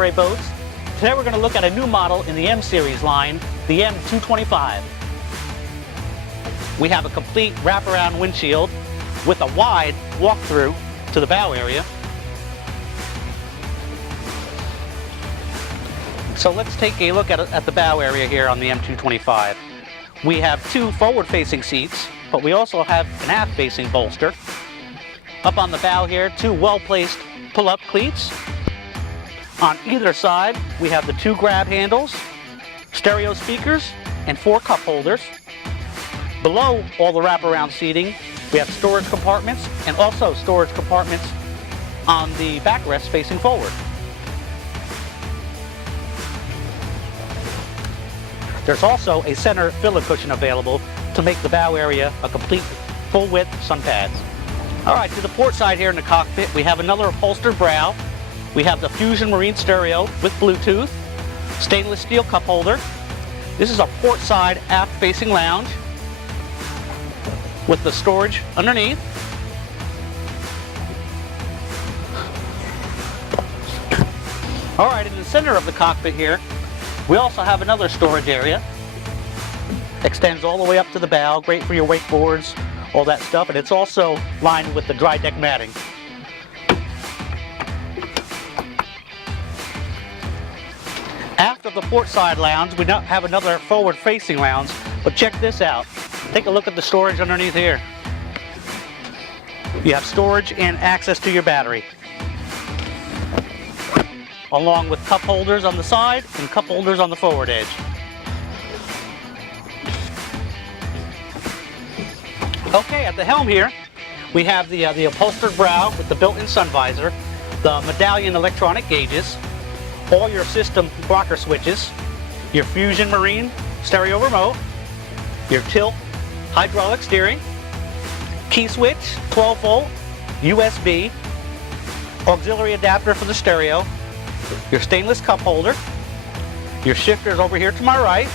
Monterey Boats. Today we're going to look at a new model in the M series line, the M225. We have a complete wraparound windshield with a wide walk-through to the bow area. So let's take a look at the bow area here on the M225. We have two forward-facing seats, but we also have an aft-facing bolster. Up on the bow here, two well-placed pull-up cleats. On either side, we have the two grab handles, stereo speakers, and 4 cup holders. Below all the wraparound seating, we have storage compartments and also storage compartments on the backrest facing forward. There's also a center filler cushion available to make the bow area a complete full-width sun pads. All right, to the port side here in the cockpit, we have another upholstered brow. We have the Fusion Marine stereo with Bluetooth, stainless steel cup holder. This is a port side aft-facing lounge with the storage underneath. All right, in the center of the cockpit here, we also have another storage area. Extends all the way up to the bow, great for your wakeboards, all that stuff, and it's also lined with the dry deck matting. After the port side lounge, we now have another forward-facing lounge, but check this out. Take a look at the storage underneath here. You have storage and access to your battery, along with cup holders on the side and cup holders on the forward edge. Okay, at the helm here, we have the upholstered brow with the built-in sun visor, the medallion electronic gauges, all your system rocker switches, your Fusion Marine stereo remote, your tilt hydraulic steering, key switch, 12-volt, USB, auxiliary adapter for the stereo, your stainless cup holder, your shifters over here to my right,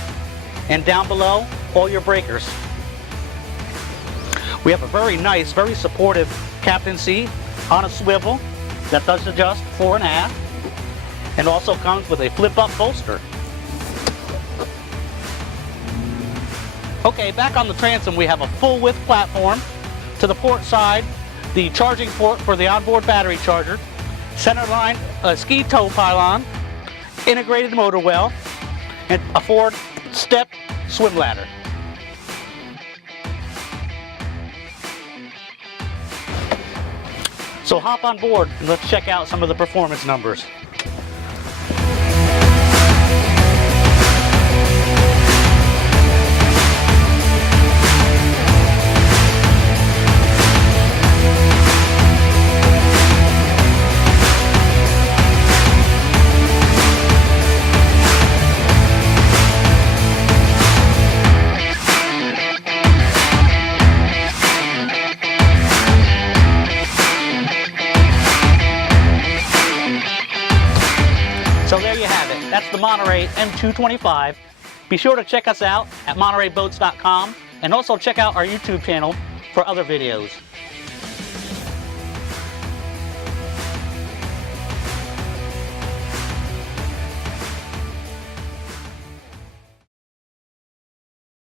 and down below, all your breakers. We have a very nice, very supportive captain seat on a swivel that does adjust fore and aft, and also comes with a flip-up bolster. Okay, back on the transom, we have a full-width platform. To the port side, the charging port for the onboard battery charger, centerline ski tow pylon, integrated motor well, and a forward step swim ladder. So hop on board and let's check out some of the performance numbers. So there you have it. That's the Monterey M225. Be sure to check us out at montereyboats.com and also check out our YouTube channel for other videos.